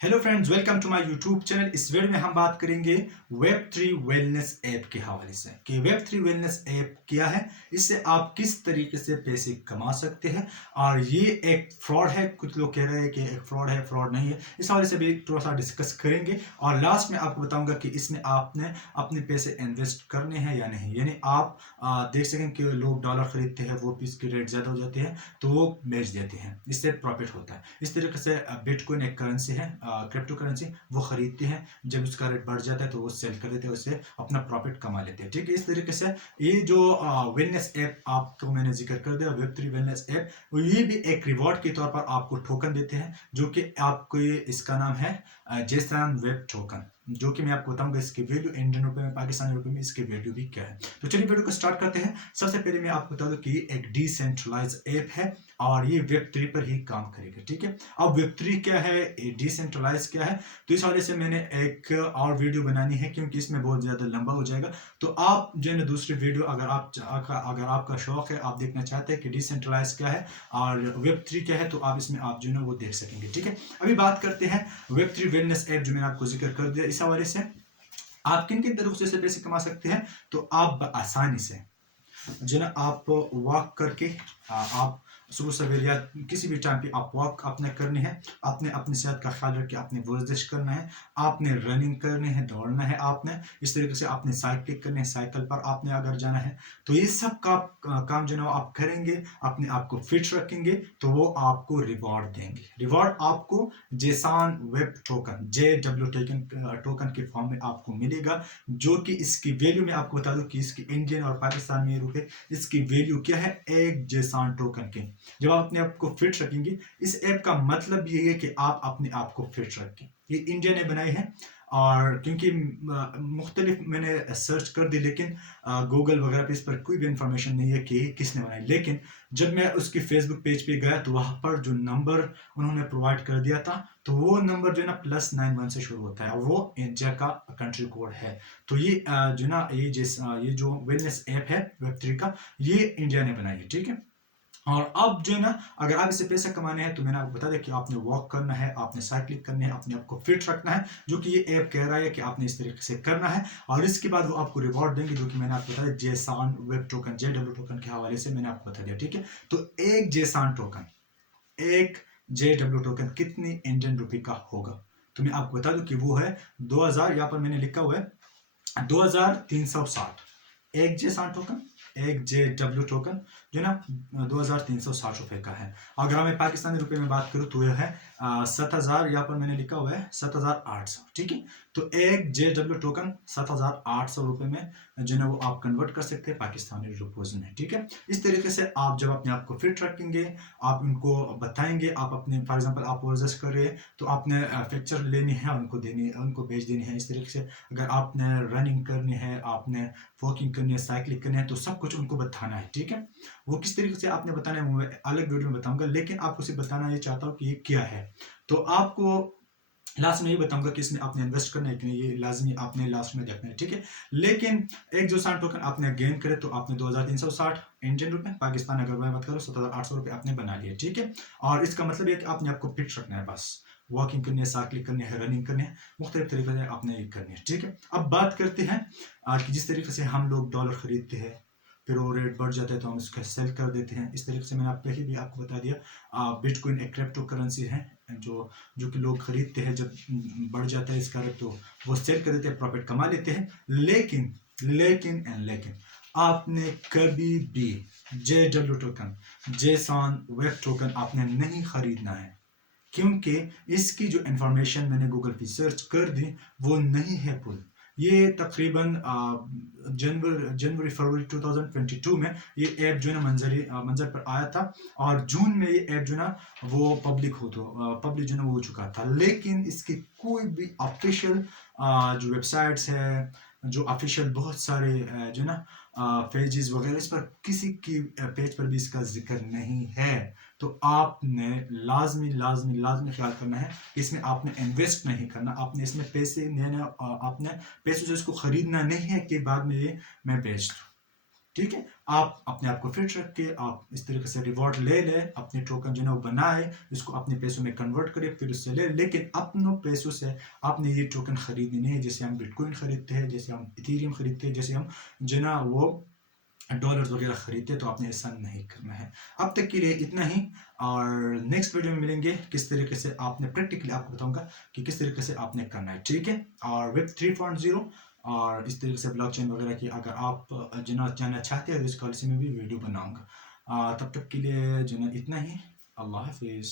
Hello friends, welcome to my YouTube channel. इस video में हम बात करेंगे वेब3 वेलनेस ऐप के हवाले से कि वेब3 वेलनेस ऐप क्या है, इससे आप किस तरीके से पैसे कमा सकते हैं और ये एक फ्रॉड है। कुछ लोग कह रहे हैं कि एक फ्रॉड है, फ्रॉड नहीं है। इस हवाले से भी थोड़ा सा डिस्कस करेंगे और लास्ट में आपको बताऊंगा कि इसमें आपने अपने पैसे इन्वेस्ट करने हैं या नहीं। यानी आप देख सकें कि लोग डॉलर खरीदते हैं, वो पीस की रेट ज़्यादा हो जाती है तो वो बेच देते हैं, इससे प्रॉफिट होता है। इस तरीके से बिटकॉइन एक करेंसी है, क्रिप्टो करेंसी, वो खरीदते हैं, जब उसका रेट बढ़ जाता है तो वो सेल कर देते हैं, उससे अपना प्रॉफिट कमा लेते हैं। ठीक है, इस तरीके से ये जो वेलनेस ऐप आपको मैंने जिक्र कर दिया, वेब3 वेलनेस ऐप, ये भी एक रिवॉर्ड के तौर पर आपको टोकन देते हैं, जो कि आपको इसका नाम है जेसन वेब टोकन, जो कि मैं आपको बताऊंगा इसकी वैल्यू इंडियन रुपए में, पाकिस्तानी रुपए में इसकी वैल्यू भी क्या है। तो चलिए वीडियो को स्टार्ट करते हैं। सबसे पहले मैं आपको बता दूं कि ये एक डिसेंट्रलाइज ऐप है और ये वेब3 पर ही काम करेगा। ठीक है, अब वेब3 क्या है, डिसेंट्रलाइज क्या है, तो इस वजह से मैंने एक और वीडियो बनानी है, क्योंकि इसमें बहुत ज़्यादा लंबा हो जाएगा। तो आप जो है ना दूसरी वीडियो, अगर आपका शौक है, आप देखना चाहते हैं कि डिसेंट्रलाइज क्या है और वेब3 क्या है, तो आप इसमें आप जो है ना वो देख सकेंगे। ठीक है, अभी बात करते हैं वेब3 वेलनेस ऐप, जो मैंने आपको जिक्र कर दिया। इस हवाले से आप किन किन तरीकों से पैसे कमा सकते हैं, तो आप आसानी से जो ना आप वॉक करके आप सुबह सवेरे या किसी भी टाइम पे आप वॉक आपने करनी है, आपने अपनी सेहत का ख्याल रख के आपने वर्जिश करना है, आपने रनिंग करनी है, दौड़ना है, आपने इस तरीके से आपने साइकिल करनी है, साइकिल पर आपने अगर जाना है, तो ये सब का काम जो है आप करेंगे, अपने आप को फिट रखेंगे, तो वो आपको रिवॉर्ड देंगे। रिवॉर्ड आपको जेसान वेब टोकन, JW टोकन के फॉर्म में आपको मिलेगा, जो कि इसकी वैल्यू मैं आपको बता दूं कि इसकी इंडियन और पाकिस्तान में रुपए, इसकी वैल्यू क्या है एक जेसान टोकन के। जब आप अपने आप को फिट रखेंगे, इस ऐप का मतलब ये है कि आप अपने आप को फिट रखें। ये इंडिया ने बनाई है, और क्योंकि मुख्तलिफ मैंने सर्च कर दी, लेकिन गूगल वगैरह पे इस पर कोई भी इंफॉर्मेशन नहीं है कि किसने बनाई। लेकिन जब मैं उसकी फेसबुक पेज पे गया, तो वहां पर जो नंबर उन्होंने प्रोवाइड कर दिया था, तो वो नंबर जो है ना +91 से शुरू होता है, वो इंडिया का कंट्री कोड है। तो ये जो ना ये जो वेलनेस ऐप है वेब3 का, ये इंडिया ने बनाई है। ठीक है, और अब जो है ना, अगर आप इससे पैसे कमाने हैं, तो मैंने आपको बता दिया कि आपने वॉक करना है, आपने साइकिलिंग करनी है, अपने आप को फिट रखना है, जो कि ये ऐप कह रहा है कि आपने इस तरीके से करना है। और इसके बाद वो आपको रिवॉर्ड देंगे, जो कि मैंने आपको बताया जेसान वेब टोकन, JW टोकन के हवाले से मैंने आपको बता दिया। ठीक है, तो एक जेसान टोकन, एक JW टोकन कितनी इंडियन रुपए का होगा, तो मैं आपको बता दूं कि वो है 2000, यहाँ पर मैंने लिखा हुआ है 2360। एक जेसान टोकन, एक JW टोकन जो ना 2360 रुपए का है। अगर मैं पाकिस्तानी रुपए में बात करूँ, तो यह है 7000, यहाँ पर मैंने लिखा हुआ है 7800। ठीक है, तो एक JW टोकन 7800 रुपए में जो ना वो आप कन्वर्ट कर सकते हैं पाकिस्तानी रुपयों में। ठीक है, इस तरीके से आप जब अपने आप को फिट रखेंगे, आप उनको बताएंगे, आप अपने फॉर एग्जांपल आप वर्जिश कर रहे हैं, तो आपने पिक्चर लेनी है, उनको देनी है, उनको भेज देनी है। इस तरीके से अगर आपने रनिंग करनी है, आपने वॉकिंग करनी है, साइकिलिंग करनी है, तो सब कुछ उनको बताना है। ठीक है, वो किस तरीके से आपने बताना है वो मैं अलग वीडियो में बताऊंगा, लेकिन आपको सिर्फ बताना ये चाहता हूँ कि ये क्या है। तो आपको लास्ट में ये बताऊंगा कि इसमें आपने इन्वेस्ट करना है कि नहीं, ये लाजमी आपने लास्ट में देखना है। ठीक है, लेकिन एक जो सान टोकन आपने गेन करे, तो आपने 2360 इंडियन रुपए, पाकिस्तान अगर मैं बात करूँ 7800 रुपए आपने बना लिए। ठीक है, और इसका मतलब ये कि आपने आपको फिट रखना है, बस वॉकिंग करनी है, साइकिलिंग करनी है, रनिंग करनी है, मुख्तलिफ तरीके से आपने ये करनी है। ठीक है, अब बात करते हैं कि जिस तरीके से हम लोग डॉलर खरीदते हैं, फिर वो रेट बढ़ जाता है तो हम उसका सेल कर देते हैं। इस तरीके से मैंने आप पहले भी आपको बता दिया, बिटकॉइन एक क्रिप्टो करेंसी है, जो जो कि लोग खरीदते हैं, जब बढ़ जाता है इसका रेट, तो वो सेल कर देते हैं, प्रॉफिट कमा लेते हैं। लेकिन लेकिन एंड लेकिन आपने कभी भी JW token, Jason web token आपने नहीं खरीदना है, क्योंकि इसकी जो इंफॉर्मेशन मैंने गूगल पे सर्च कर दी, वो नहीं है पुल। ये तकरीबन जनवरी फरवरी 2022 में ये ऐप जो है ना मंजर पर आया था, और जून में ये ऐप जो ना वो पब्लिक जो ना वो हो चुका था। लेकिन इसकी कोई भी ऑफिशियल जो वेबसाइट्स है, जो ऑफिशियल बहुत सारे जो ना पेजेस वगैरह, इस पर किसी की पेज पर भी इसका जिक्र नहीं है। तो आपने लाजमी लाजमी लाजमी ख्याल करना है कि इसमें आपने इन्वेस्ट नहीं करना, आपने इसमें पैसे आपने पैसे से इसको खरीदना नहीं है कि बाद में ये मैं बेच दूँ। ठीक है, आप अपने आप को फिट रख के आप इस तरीके से रिवॉर्ड ले लें, अपने टोकन जो है वो बनाए, इसको अपने पैसों में कन्वर्ट करें, फिर उससे ले, लेकिन अपनों पैसों से आपने ये टोकन खरीदने नहीं है। जैसे हम बिटकॉइन खरीदते हैं, जैसे हम इथेरियम खरीदते हैं, जैसे हम जो है ना वो डॉलर्स वगैरह खरीदते हैं, तो आपने ऐसा नहीं करना है। अब तक के लिए इतना ही, और नेक्स्ट वीडियो में मिलेंगे, किस तरीके से आपने प्रैक्टिकली आपको बताऊंगा कि किस तरीके से आपने करना है, ठीक है। और वेब 3.0 और इस तरीके से ब्लॉकचेन वगैरह की अगर आप जानना चाहते हैं तो इस पॉलिसी में भी वीडियो बनाऊंगा। तब तक के लिए जो है इतना ही। अल्लाह हाफिज़।